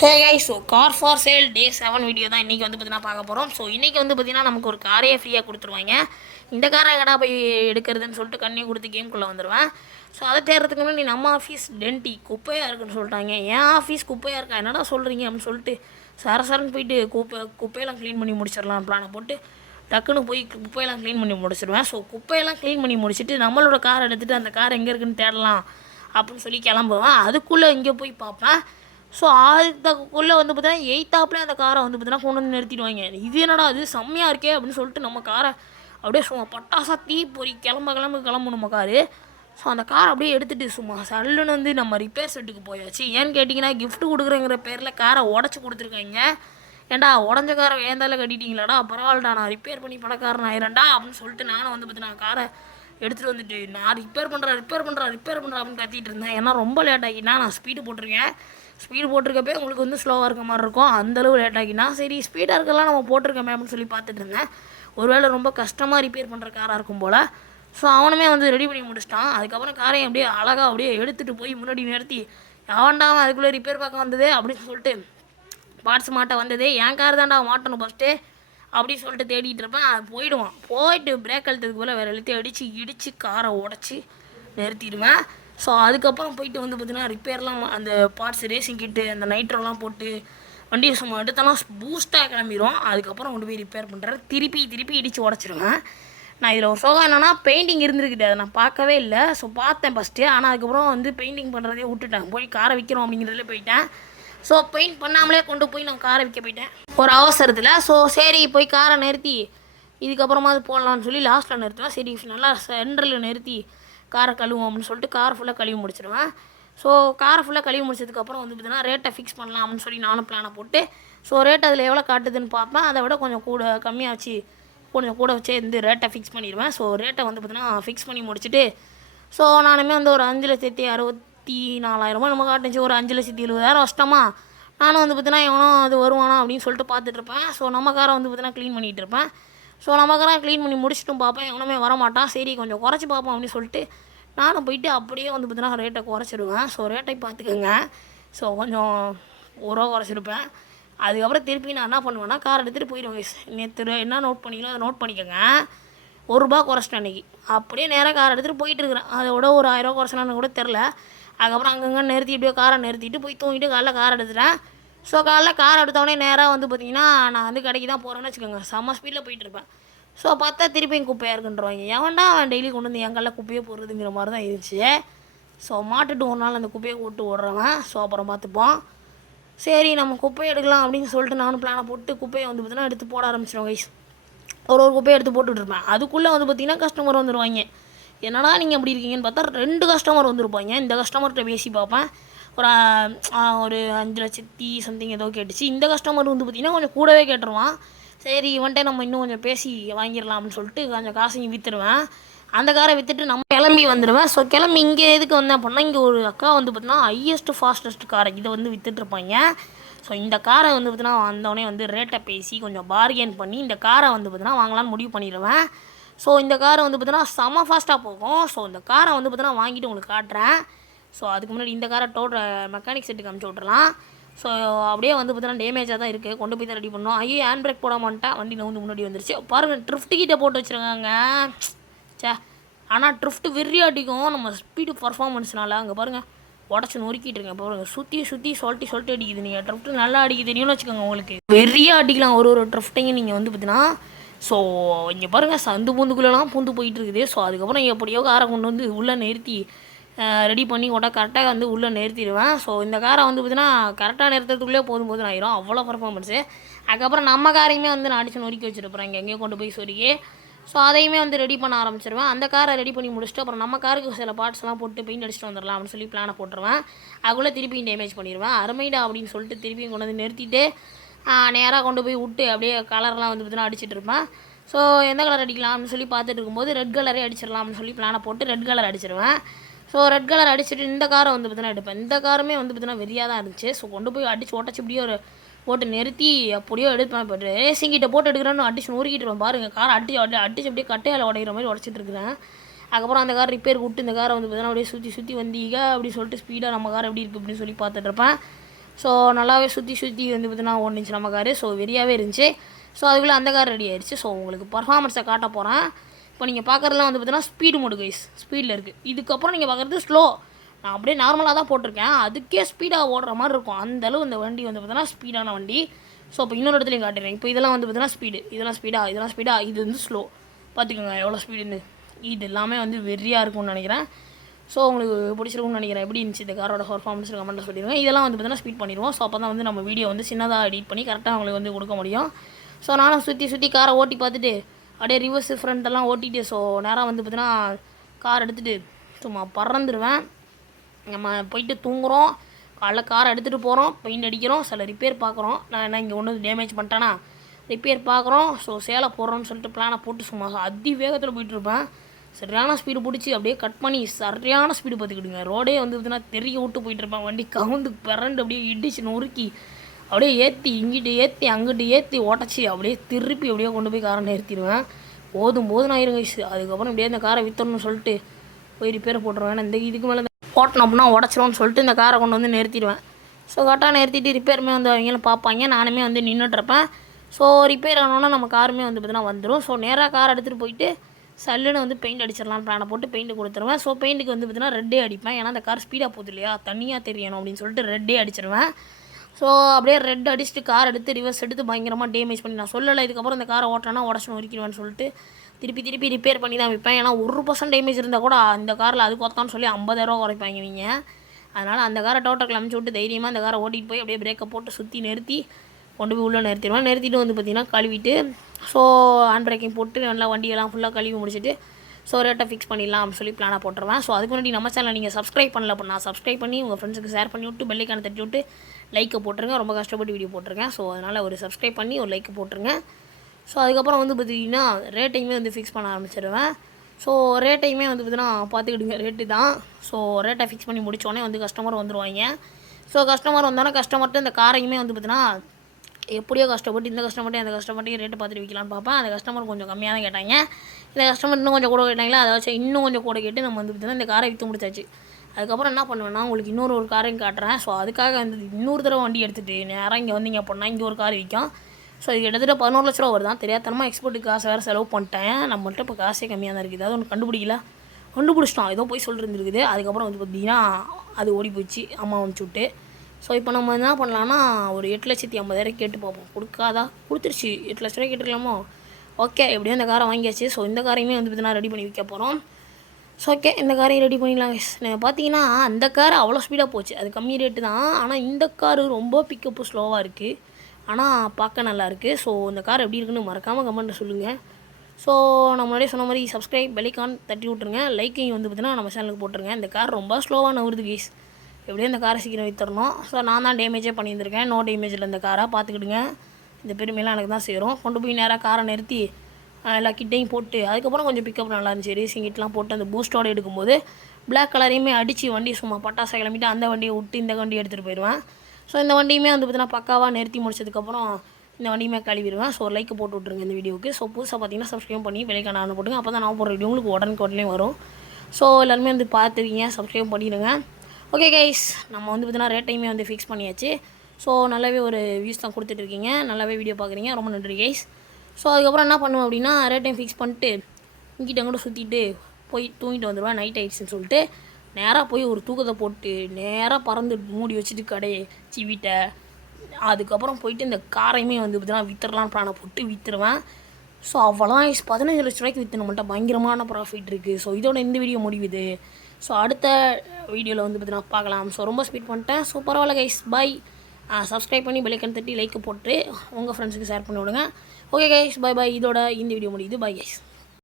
Hey guys, so car for sale day 7 video தான் இன்றைக்கி வந்து பார்த்தீங்கன்னா பார்க்க போகிறோம். ஸோ இன்றைக்கி வந்து பார்த்தீங்கன்னா நமக்கு ஒரு காரே ஃப்ரீயாக கொடுத்துருவாங்க. இந்த காரை எங்கடா போய் எடுக்கிறதுன்னு சொல்லிட்டு கண்ணி கொடுத்து கேம்குள்ளே வந்துடுவேன். ஸோ அதை தேடுறதுக்கு முன்னாடி நம்ம ஆஃபீஸ் டென்டி குப்பையாக இருக்குன்னு சொல்லிட்டாங்க. ஏன் ஆஃபீஸ் குப்பையாக இருக்கா, என்னடா சொல்கிறீங்க அப்படின்னு சொல்லிட்டு சரசரன்னு போயிட்டு குப்பையெல்லாம் க்ளீன் பண்ணி முடிச்சிடலாம் பிளானை போட்டு டக்குன்னு போய் குப்பையெல்லாம் க்ளீன் பண்ணி முடிச்சிடுவேன். ஸோ குப்பையெல்லாம் க்ளீன் பண்ணி முடிச்சுட்டு நம்மளோட காரை எடுத்துகிட்டு அந்த கார் எங்கே இருக்குன்னு தேடலாம் அப்படின்னு சொல்லி கிளம்புவேன். அதுக்குள்ளே இங்கே போய் பார்ப்பேன். ஸோ அதுக்குள்ளே வந்து பார்த்தீங்கன்னா எயித்தாப்பில் அந்த காரை வந்து பார்த்தீங்கன்னா கொண்டு வந்து நிறுத்திடுவாங்க. இது என்னடா அது செம்மையாக இருக்கே அப்படின்னு சொல்லிட்டு நம்ம காரை அப்படியே சும்மா பட்டாசா தீ பொறி கிளம்பணும் நம்ம காரு. ஸோ அந்த காரை அப்படியே எடுத்துகிட்டு சும்மா சல்லுன்னு வந்து நம்ம ரிப்பேர் செட்டுக்கு போயாச்சு. ஏன்னு கேட்டிங்கன்னா கிஃப்ட் கொடுக்குறேங்கிற பேரில் காரை உடச்சி கொடுத்துருக்காங்க. ஏன்டா உடஞ்ச காரை வேந்தால கட்டிட்டீங்களாடா, பரவாயில்லடா நான் ரிப்பேர் பண்ணி பணக்காரன் ஆயிரண்டா அப்படின்னு சொல்லிட்டு நானும் வந்து பார்த்தீங்கன்னா காரை எடுத்துகிட்டு வந்துட்டு நான் ரிப்பேர் பண்ணுறேன் அப்படின்னு கத்திட்டு இருந்தேன். ஏன்னா ரொம்ப லேட் ஆகினா நான் ஸ்பீடு போட்டிருக்கப்பே உங்களுக்கு வந்து ஸ்லோவாக இருக்க மாதிரி இருக்கும். அந்தளவு லேட் ஆகினா சரி ஸ்பீடாக இருக்கலாம் நம்ம போட்டிருக்கோமே அப்படின்னு சொல்லி பார்த்துட்டு இருந்தேன். ஒருவேளை ரொம்ப கஷ்டமாக ரிப்பேர் பண்ணுற காராக இருக்கும் போல். ஸோ அவனுமே வந்து ரெடி பண்ணி முடிச்சிட்டான். அதுக்கப்புறம் காரையும் அப்படியே அழகாக அப்படியே எடுத்துகிட்டு போய் முன்னாடி நிறுத்தி அவன்டாமல் அதுக்குள்ளே ரிப்பேர் பார்க்க வந்ததே அப்படின்னு சொல்லிட்டு பார்ட்ஸ் மாட்ட வந்ததே என் கார் தான்டா மாட்டணும் ஃபஸ்ட்டு அப்படின்னு சொல்லிட்டு தேடிட்டு இருப்பேன். அது போயிட்டு பிரேக் அழுத்ததுக்கு போல் வேறு எல்லாத்தையும் இடித்து காரை உடச்சி நிறுத்திடுவேன். ஸோ அதுக்கப்புறம் போயிட்டு வந்து பார்த்திங்கன்னா ரிப்பேர்லாம் அந்த பார்ட்ஸ் ரேசிங் கிட்டு அந்த நைட்ரோலாம் போட்டு வண்டியை சும்மா எடுத்தாலும் பூஸ்ட்டாக கிளம்பிடும். அதுக்கப்புறம் கொண்டு போய் ரிப்பேர் பண்ணுறேன். திருப்பி இடித்து உடச்சிடுவேன். நான் இதில் ஒரு சோகம் என்னென்னா பெயிண்டிங் இருந்துருக்குது, அதை நான் பார்க்கவே இல்லை. ஸோ பார்த்தேன் ஃபஸ்ட்டு, ஆனால் அதுக்கப்புறம் வந்து பெயிண்டிங் பண்ணுறதே விட்டுட்டேன். போய் காரை விற்கிறோம் அப்படிங்கிறதுல போயிட்டேன். ஸோ பெயிண்ட் பண்ணாமலே கொண்டு போய் நான் காரை விற்க போயிட்டேன் ஒரு அவசரத்தில். ஸோ சரி போய் காரை நிறுத்தி இதுக்கப்புறமா அது போடலான்னு சொல்லி லாஸ்ட்டில் நிறுத்துவேன். சரி நல்லா சென்டரில் நிறுத்தி காரை கழுவோம் அப்படின்னு சொல்லிட்டு காரை ஃபுல்லாக கழுவி முடிச்சிடுவேன். ஸோ காரை ஃபுல்லாக கழுவி முடிச்சதுக்கப்புறம் வந்து பார்த்தீங்கன்னா ரேட்டை ஃபிக்ஸ் பண்ணலாம் அப்படின்னு சொல்லி நானும் பிளானை போட்டு ஸோ ரேட் அதில் எவ்வளோ காட்டுதுன்னு பார்ப்பேன். அதை விட கொஞ்சம் கூட வச்சு இந்த ரேட்டை ஃபிக்ஸ் பண்ணிடுவேன். ஸோ ரேட்டை வந்து பார்த்தீங்கன்னா ஃபிக்ஸ் பண்ணி முடிச்சுட்டு ஸோ நானுமே வந்து ஒரு 5,64,000 நம்ம காட்டுச்சு. ஒரு 5,70,000 கஷ்டமா நானும் வந்து பார்த்தீங்கன்னா எவனோ அது வருவானா அப்படின்னு சொல்லிட்டு பார்த்துட்ருப்பேன். ஸோ நம்ம காரை வந்து பார்த்தீங்கன்னா க்ளீன் பண்ணிகிட்டு இருப்பேன். ஸோ நம்ம காரை க்ளீன் பண்ணி முடிச்சுட்டும் பார்ப்பேன், எவனுமே வரமாட்டான். சரி கொஞ்சம் குறைச்சி பார்ப்போம் அப்படின்னு சொல்லிட்டு நானும் போயிட்டு அப்படியே வந்து பார்த்தீங்கன்னா ரேட்டை குறைச்சிடுவேன். ஸோ ரேட்டை பார்த்துக்கோங்க. ஸோ கொஞ்சம் ரூபா குறைச்சிருப்பேன். அதுக்கப்புறம் திருப்பி நான் என்ன பண்ணுவேன்னா கார் எடுத்துகிட்டு போயிடுவேன். நேற்று என்ன நோட் பண்ணிக்கணும் அதை நோட் பண்ணிக்கோங்க. ரூபா குறைச்சிட்டேன் அன்றைக்கி. அப்படியே நேராக கார் எடுத்துகிட்டு போயிட்டுருக்கிறேன். அதோட ஒரு 1000 குறைச்சலான்னு கூட தெரில. அதுக்கப்புறம் அங்கங்கே நிறுத்தி இப்படியோ காரை நிறுத்திட்டு போய் தூங்கிட்டு காலைல கார் எடுத்துட்டேன். ஸோ காலைல கார் எடுத்தோடனே நேராக வந்து பார்த்திங்கன்னா நான் வந்து கடைக்கு தான் போகிறேன்னு வச்சுக்கோங்க. செம்ம ஸ்பீடில் போயிட்டுருப்பேன். ஸோ பார்த்தா திருப்பியும் குப்பையாக இருக்குன்றவாங்க. எவன்டா அவன் டெய்லி கொண்டு வந்து என் காலில் குப்பையே போடுறதுங்கிற மாதிரி தான் இருந்துச்சு. ஸோ மாட்டுட்டு ஒரு நாள் அந்த குப்பையை போட்டு ஓடுறவன். ஸோ அப்புறம் பார்த்துப்போம். சரி நம்ம குப்பையை எடுக்கலாம் அப்படின்னு சொல்லிட்டு நானும் பிளானை போட்டு குப்பையை வந்து பார்த்திங்கன்னா எடுத்து போட ஆரம்பிச்சிடுவோம் கைஸ். ஒரு குப்பையை எடுத்து போட்டுட்ருப்பேன். அதுக்குள்ளே வந்து பார்த்திங்கன்னா கஸ்டமர் வந்துடுவாங்க. என்னடா நீங்கள் எப்படி இருக்கீங்கன்னு பார்த்தா 2 கஸ்டமர் வந்துருப்பாங்க. இந்த கஸ்டமர்கிட்ட பேசி பார்ப்பேன். ஒரு 5,00,000 சம்திங் ஏதோ கேட்டுச்சு. இந்த கஸ்டமர் வந்து பார்த்திங்கன்னா கொஞ்சம் கூடவே கேட்டுருவான். சரி இவன்ட்டே நம்ம இன்னும் கொஞ்சம் பேசி வாங்கிடலாம் அப்படின்னு சொல்லிட்டு கொஞ்சம் காசையும் விற்றுடுவேன். அந்த காரை விற்றுட்டு நம்ம கிளம்பி வந்துடுவேன். ஸோ கிளம்பி இங்கே எதுக்கு வந்தேன் அப்படின்னா இங்கே ஒரு அக்கா வந்து பார்த்தீங்கன்னா ஹையஸ்ட் ஃபாஸ்டஸ்ட் காரை இதை வந்து விற்றுட்ருப்பாங்க. ஸோ இந்த காரை வந்து பார்த்தீங்கன்னா வந்தோடனே வந்து ரேட்டை பேசி கொஞ்சம் பார்கெயின் பண்ணி இந்த காரை வந்து பார்த்தீங்கன்னா வாங்கலான்னு முடிவு பண்ணிடுவேன். ஸோ இந்த காரை வந்து பார்த்தீங்கன்னா செம ஃபாஸ்ட்டாக போகும். ஸோ இந்த காரை வந்து பார்த்தீங்கன்னா வாங்கிட்டு உங்களுக்கு காட்டுறேன். ஸோ அதுக்கு முன்னாடி இந்த காரை மெக்கானிக் செட்டுக்கு அனுப்பிச்சி விட்றலாம். ஸோ அப்படியே வந்து பார்த்தீங்கன்னா டேமேஜாக தான் இருக்குது, கொண்டு போய் தான் ரெடி பண்ணோம். ஐயோ ஹேண்ட் பிரேக் போட மாட்டேன், வண்டி வந்து முன்னாடி வந்துருச்சு பாருங்கள். ட்ரிஃப்ட்டுக்கிட்டே போட்டு வச்சுருக்காங்க. ஆனால் ட்ரிஃப்ட்டு வெறி அடிக்கும் நம்ம ஸ்பீடு பர்ஃபார்மன்ஸ்னால. அங்கே பாருங்கள் உடச்சி நொறுக்கிட்டு இருக்கேன் பாருங்கள். சுற்றி சொல்லிட்டு அடிக்குது. நீங்கள் ட்ரிஃப்ட்டு நல்லா அடிக்குது தெரியும்னு வச்சுக்கோங்க. உங்களுக்கு வெறியாக அடிக்கலாம் ஒரு ட்ரிஃப்ட்டையும் நீங்கள் வந்து பார்த்தீங்கன்னா. ஸோ இங்கே பாருங்கள் சந்து பூந்துக்குள்ளெல்லாம் பூந்து போயிட்டுருக்குது. ஸோ அதுக்கப்புறம் எப்படியோ காரை கொண்டு வந்து உள்ளே நிறுத்தி ரெடி பண்ணி கூட கரெக்டாக வந்து உள்ளே நிறுத்திடுவேன். ஸோ இந்த காரை வந்து பார்த்தீங்கன்னா கரெக்டாக நிறுத்துறதுக்குள்ளே போதும் ஆயிரும் அவ்வளோ பர்ஃபார்மன்ஸு. அதுக்கப்புறம் நம்ம காரையுமே வந்து நான் அடித்து நொறுக்கி வச்சுருப்பேன் இங்கே எங்கேயோ கொண்டு போய் சொருகி. ஸோ அதையுமே வந்து ரெடி பண்ண ஆரம்பிச்சிருவேன். அந்த காரை ரெடி பண்ணி முடிச்சுட்டு அப்புறம் நம்ம காருக்கு சில பார்ட்ஸ்லாம் போட்டு பெயிண்ட் அடிச்சுட்டு வந்துடலாம் அப்படின்னு சொல்லி பிளானை போட்டுருவேன். அதுக்குள்ளே திருப்பியும் டேமேஜ் பண்ணிடுவேன். அருமைடா அப்படின்னு சொல்லிட்டு திருப்பியும் கொண்டு வந்து நிறுத்திட்டு நேராக கொண்டு போய் விட்டு அப்படியே கலர்லாம் வந்து பார்த்தீங்கன்னா அடிச்சுட்டு இருப்பேன். ஸோ எந்த கலர் அடிக்கலாம் அப்படின்னு சொல்லி பார்த்துட்டு இருக்கும்போது ரெட் கலரே அடிச்சிடலாம் அப்படின்னு சொல்லி பிளானை போட்டு ரெட் கலர் அடிச்சிடுவேன். ஸோ ரெட் கலர் அடிச்சுட்டு இந்த காரை வந்து பார்த்தீங்கன்னா எடுப்பேன். இந்த காருமே வந்து பார்த்தீங்கன்னா வெறியாக தான் இருந்துச்சு. ஸோ கொண்டு போய் அடிச்சு ஓட்டச்சு இப்படியோ போட்டு நிறுத்தி அப்படியோ எடுப்பேன். இப்போ ரேசிங்கிட்ட போட்டு எடுக்கிறேன்னு அடிச்சு நொறுக்கிட்டு இருப்பேன் பாருங்கள். காரை அடிச்சு அப்படியே கட்டையால் உடைகிற மாதிரி உடச்சிட்டு இருக்கிறேன். அதுக்கப்புறம் அந்த கார் ரிப்பேர் விட்டு இந்த காரை வந்து பார்த்தீங்கன்னா அப்படியே சுற்றி வந்தீங்க அப்படி சொல்லிட்டு ஸ்பீடாக நம்ம கார் எப்படி இருக்குது அப்படின்னு சொல்லி பார்த்துட்ருப்பேன். ஸோ நல்லாவே சுற்றி வந்து பார்த்தீங்கன்னா ஓடிச்சு நம்ம காரு. ஸோ வெறியாகவே இருந்துச்சு. ஸோ அதுக்குள்ளே அந்த கார் ரெடி ஆயிடுச்சு. ஸோ உங்களுக்கு பர்ஃபார்மன்ஸை காட்ட போகிறேன். இப்போ நீங்கள் பார்க்குறதுலாம் வந்து பார்த்தீங்கன்னா ஸ்பீடு மோடு கைஸ், ஸ்பீடில் இருக்குது. இதுக்கப்புறம் நீங்கள் பார்க்குறது ஸ்லோ. நான் அப்படியே நார்மலாக தான் போட்டிருக்கேன், அதுக்கே ஸ்பீடாக ஓடுற மாதிரி இருக்கும். அந்தளவு இந்த வண்டி வந்து பார்த்தீங்கன்னா ஸ்பீடான வண்டி. ஸோ இப்போ இன்னொரு இடத்துலையும் காட்டுறேன். இப்போ இதெல்லாம் வந்து பார்த்தீங்கன்னா ஸ்பீடு, இதெல்லாம் ஸ்பீடாக, இது வந்து ஸ்லோ. பார்த்துக்கோங்க எவ்வளோ ஸ்பீடுன்னு. இது எல்லாமே வந்து வெறியாக இருக்கும்னு நினைக்கிறேன். ஸோ உங்களுக்கு பிடிச்சிருக்கும்னு நினைக்கிறேன். எப்படி இருந்துச்சு இந்த காரோட பர்ஃபார்மன்ஸ் கமெண்ட்டில் சொல்லிடுங்க. இதெல்லாம் வந்து பார்த்தீங்கன்னா ஸ்பீட் பண்ணிடுவோம். ஸோ அப்போ தான் வந்து நம்ம வீடியோ வந்து சின்னதாக எடிட் பண்ணி கரெக்டாக அவங்களுக்கு வந்து கொடுக்க முடியும். ஸோ நானும் சுற்றி காரை ஓட்டி பார்த்துட்டு அப்படியே ரிவர்ஸ் ஃப்ரண்ட்டெல்லாம் ஓட்டிட்டு ஸோ நேராக வந்து பார்த்தீங்கன்னா கார் எடுத்துகிட்டு சும்மா பறந்துடுவேன். நம்ம போயிட்டு தூங்குகிறோம், காலைல காரை எடுத்துகிட்டு போகிறோம், பெயிண்ட் அடிக்கிறோம், சில ரிப்பேர் பார்க்குறோம். நான் என்ன இங்கே ஒன்று டேமேஜ் பண்ணிட்டேன்னா ரிப்பேர் பார்க்குறோம். ஸோ சேலை போடுறோன்னு சொல்லிட்டு பிளானை போட்டு சும்மா அதி வேகத்தில் போயிட்டுருப்பேன். சரியான ஸ்பீடு பிடிச்சி அப்படியே கட் பண்ணி சரியான ஸ்பீடு பார்த்துக்கிடுங்க. ரோடே வந்து பார்த்தீங்கன்னா தெரிய விட்டு போயிட்டுருப்பேன். வண்டி கவுந்து பிறண்டு அப்படியே இடிச்சு நொறுக்கி அப்படியே ஏற்றி இங்கிட்டு ஏற்றி அங்கிட்டு ஏற்றி உடச்சி அப்படியே திருப்பி அப்படியே கொண்டு போய் காரை நிறுத்திடுவேன். போதும் ஆயிருங்க. அதுக்கப்புறம் இப்படியே இந்த காரை விற்றணும்னு சொல்லிட்டு போய் ரிப்பேர் போட்டுருவேன். இந்த இதுக்கு மேலே ஓட்டணும் அப்படின்னா உடச்சிரும்னு சொல்லிட்டு இந்த காரை கொண்டு வந்து நிறுத்திடுவேன். ஸோ கரெக்டாக நிறுத்திட்டு ரிப்பேருமே வந்து அவங்களும் பார்ப்பாங்க, நானுமே வந்து நின்றுட்டுருப்பேன். ஸோ ரிப்பேர் ஆனோன்னா நம்ம காருமே வந்து பார்த்தீங்கன்னா வந்துடும். ஸோ நேராக கார் எடுத்துகிட்டு போயிட்டு சல்லுன்னு வந்து பெயிண்ட் அடிச்சிடலான்னு பிளானை போட்டு பெயிண்ட் கொடுத்துருவேன். ஸோ பெயிண்ட்டுக்கு வந்து பார்த்தீங்கன்னா ரெட்டே அடிப்பேன். ஏன்னா அந்த கார் ஸ்பீடாக போகுது இல்லையா, தனியாக தெரியணும் அப்படின்னு சொல்லிட்டு ரெட்டே அடிச்சிருவேன். ஸோ அப்படியே ரெட் அடிச்சுட்டு கார் எடுத்து ரிவர்ஸ் எடுத்து பயங்கரமாக டேமேஜ் பண்ணி நான் சொல்லலை இதுக்கப்புறம் இந்த காரை ஓட்டினா உடச்சு நொறுக்கிடுவேன்னு சொல்லிட்டு திருப்பி ரிப்பேர் பண்ணி தான் விற்பேன். ஏன்னா 1% டேமேஜ் இருந்தால் கூட இந்த காரில் அது கொத்தான்னு சொல்லி 50,000 குறைப்பாங்க நீங்கள். அதனால் அந்த காரை டோட்டல் அமுச்சு விட்டு தைரியமாக அந்த காரை ஓட்டிகிட்டு போய் அப்படியே பிரேக்கை போட்டு சுற்றி நிறுத்தி கொண்டு போய் உள்ளே நிறுத்திடுவேன். நிறுத்திட்டு வந்து பார்த்திங்கன்னா கழுவிட்டு ஸோ ஹேண்ட் பிரேக்கிங் போட்டு நல்லா வண்டியெல்லாம் ஃபுல்லாக கழுவி முடிச்சுட்டு ஸோ ரேட்டை ஃபிக்ஸ் பண்ணிடலாம் அப்படின்னு சொல்லி பிளானை போட்டுருவேன். ஸோ அதுக்கு முன்னாடி நம்ம சேனல் நீங்கள் சப்ஸ்கிரைப் பண்ணல அப்படின்னா சப்ஸ்கிரைப் பண்ணி உங்கள் ஃப்ரெண்ட்ஸுக்கு ஷேர் பண்ணி விட்டு பெல்லைக்கான தட்டி விட்டு லைக்கை போட்டுருங்க. ரொம்ப கஷ்டப்பட்டு வீடியோ போட்டிருக்கேன். ஸோ அதனால் ஒரு சப்ஸ்கிரைப் பண்ணி ஒரு லைக்கு போட்டுருங்க. ஸோ அதுக்கப்புறம் வந்து பார்த்திங்கன்னா ரேட்டையுமே வந்து ஃபிக்ஸ் பண்ண ஆரம்பிச்சிடுவேன். ஸோ ரேட்டையுமே வந்து பார்த்திங்கன்னா பார்த்துக்கிடுங்க ரேட்டு தான். ஸோ ரேட்டை ஃபிக்ஸ் பண்ணி முடித்தோடனே வந்து கஸ்டமர் வந்துடுவாங்க. ஸோ கஸ்டமர் வந்தோடனே கஸ்டமர்கிட்ட இந்த காரையுமே வந்து பார்த்திங்கன்னா எப்படியோ கஷ்டப்பட்டு இந்த கஸ்டமர்ட்டையும் அந்த கஸ்டமர்ட்டையும் ரேட்டு பார்த்துட்டு விற்கலான்னு பார்ப்பேன். அந்த கஸ்டமர் கொஞ்சம் கம்மியாக தான் கேட்டாங்க. இந்த கஸ்டமர் இன்னும் கொஞ்சம் கூட கேட்டாங்களா, அதாச்சும் இன்னும் கொஞ்சம் கூட கேட்டு நம்ம வந்து பார்த்திங்கன்னா இந்த காரை விற்று முடிச்சாச்சு. அதுக்கப்புறம் என்ன பண்ணுவேன்னா உங்களுக்கு இன்னொரு காரையும் காட்டுறேன். ஸோ அதுக்காக வந்து இன்னொரு தடவை வண்டி எடுத்துகிட்டு நேராக இங்கே வந்தீங்க அப்படின்னா இங்கே ஒரு கார் விற்கும். ஸோ இது கிட்டத்தட்ட 11 லட்ச ரூபா வருதான். தெரியாதனமாக எக்ஸ்போர்ட்டுக்கு காசு வேறு செலவு பண்ணிட்டேன். நம்மள்ட்ட இப்போ காசே கம்மியாக தான் இருக்குது. அதாவது ஒன்று கண்டுபிடிச்சிட்டோம், ஏதோ போய் சொல்லிருந்துருக்குது. அதுக்கப்புறம் வந்து பார்த்திங்கன்னா அது ஓடி போச்சு அம்மா அனுப்பிச்சி விட்டு. ஸோ இப்போ நம்ம என்ன பண்ணலான்னா ஒரு 8,50,000 கேட்டு பார்ப்போம். கொடுக்காதா, கொடுத்துருச்சு. 8 லட்ச ரூபாய் கேட்டுருக்கலாமோ. ஓகே, எப்படியும் இந்த காரை வாங்கியாச்சு. ஸோ இந்த காரையுமே வந்து பார்த்தீங்கன்னா ரெடி பண்ணி விற்க போகிறோம். ஸோ ஓகே, இந்த காரையும் ரெடி பண்ணிடலாங்க. பார்த்தீங்கன்னா அந்த கார் அவ்வளோ ஸ்பீடாக போச்சு, அது கம்மி ரேட்டு தான். ஆனால் இந்த காரு ரொம்ப பிக்கப்பு ஸ்லோவாக இருக்குது, ஆனால் பார்க்க நல்லாயிருக்கு. ஸோ இந்த கார் எப்படி இருக்குன்னு மறக்காமல் கமெண்ட்டில் சொல்லுங்கள். ஸோ நான் முன்னாடியே சொன்ன மாதிரி சப்ஸ்கிரைப் பெல்லைக்கான் தட்டி விட்ருங்க. லைக்கையும் வந்து பார்த்தீங்கன்னா நம்ம சேனலுக்கு போட்டுருங்க. இந்த கார் ரொம்ப ஸ்லோவாக நவுறுது கைஸ். எப்படியும் இந்த காரை சீக்கிரம் விற்றுறணும். ஸோ நான் தான் டேமேஜே பண்ணியிருந்திருக்கேன். நோ டேமேஜில் இந்த காரை பார்த்துக்கிடுங்க. இந்த பெருமையெல்லாம் எனக்கு தான் சேரும். கொண்டு போய் நேராக காரை நிறுத்தி எல்லா கிட்டையும் போட்டு அதுக்கப்புறம் கொஞ்சம் பிக்கப் நல்லா இருந்துச்சு. ரேசிங் கிட்லாம் போட்டு அந்த பூஸ்டோடு எடுக்கும்போது பிளாக் கலரையுமே அடித்து வண்டி சும்மா பட்டாசை கிளம்பிட்டு அந்த வண்டியை விட்டு இந்த வண்டியை எடுத்துகிட்டு போயிடுவேன். ஸோ இந்த வண்டியுமே வந்து பார்த்தீங்கன்னா பக்காவாக நிறுத்தி முடிச்சதுக்கப்புறம் இந்த வண்டியுமே கழுவிடுவேன். ஸோ லைக் போட்டு விட்ருங்க இந்த வீடியோவுக்கு. ஸோ புதுசாக பார்த்தீங்கன்னா சப்ஸ்கிரைப் பண்ணி பெல்லைக்கான ஆன் போட்டுங்க. அப்போ தான் நான் போடுற வீடியோ உங்களுக்கு உடனே வரும். ஸோ எல்லாருமே வந்து பார்த்துருக்கீங்க, சப்ஸ்கிரைப் பண்ணிடுங்க. ஓகே கைஸ், நம்ம வந்து பார்த்தீங்கன்னா ரேட்டையுமே வந்து ஃபிக்ஸ் பண்ணியாச்சு. ஸோ நல்லாவே ஒரு வியூஸ் தான் கொடுத்துட்ருக்கீங்க, நல்லாவே வீடியோ பார்க்குறீங்க, ரொம்ப நன்றி கைஸ். ஸோ அதுக்கப்புறம் என்ன பண்ணுவேன் அப்படின்னா ரேட்டையும் ஃபிக்ஸ் பண்ணிட்டு இங்கிட்ட கூட சுற்றிட்டு போய் தூங்கிட்டு வந்துடுவேன். நைட் ஆகிடுச்சுன்னு சொல்லிட்டு நேராக போய் ஒரு தூக்கத்தை போட்டு நேராக பறந்து மூடி வச்சுட்டு கடையை வீட்டை அதுக்கப்புறம் போயிட்டு இந்த காரையுமே வந்து பார்த்தீங்கன்னா விற்றுறலான்னு பிளானை போட்டு விற்றுருவேன். ஸோ அவ்வளோதான் 15 லட்ச ரூபாய்க்கு விற்று நம்மள்ட்ட பயங்கரமான ப்ராஃபிட் இருக்குது. ஸோ இதோட இந்த வீடியோ முடிவுது. ஸோ அடுத்த வீடியோவில் வந்து பார்த்தீங்கன்னா பார்க்கலாம். ஸோ ரொம்ப ஸ்பீட் பண்ணிட்டேன். ஸோ பரவாயில்ல கைஸ், பை. சப்ஸ்கிரைப் பண்ணி பெல்லைக்கான் தட்டி லைக் போட்டு உங்கள் ஃப்ரெண்ட்ஸுக்கு ஷேர் பண்ணி விடுங்க. Okay guys, bye. இதோட இந்த வீடியோ முடியுது. Bye guys.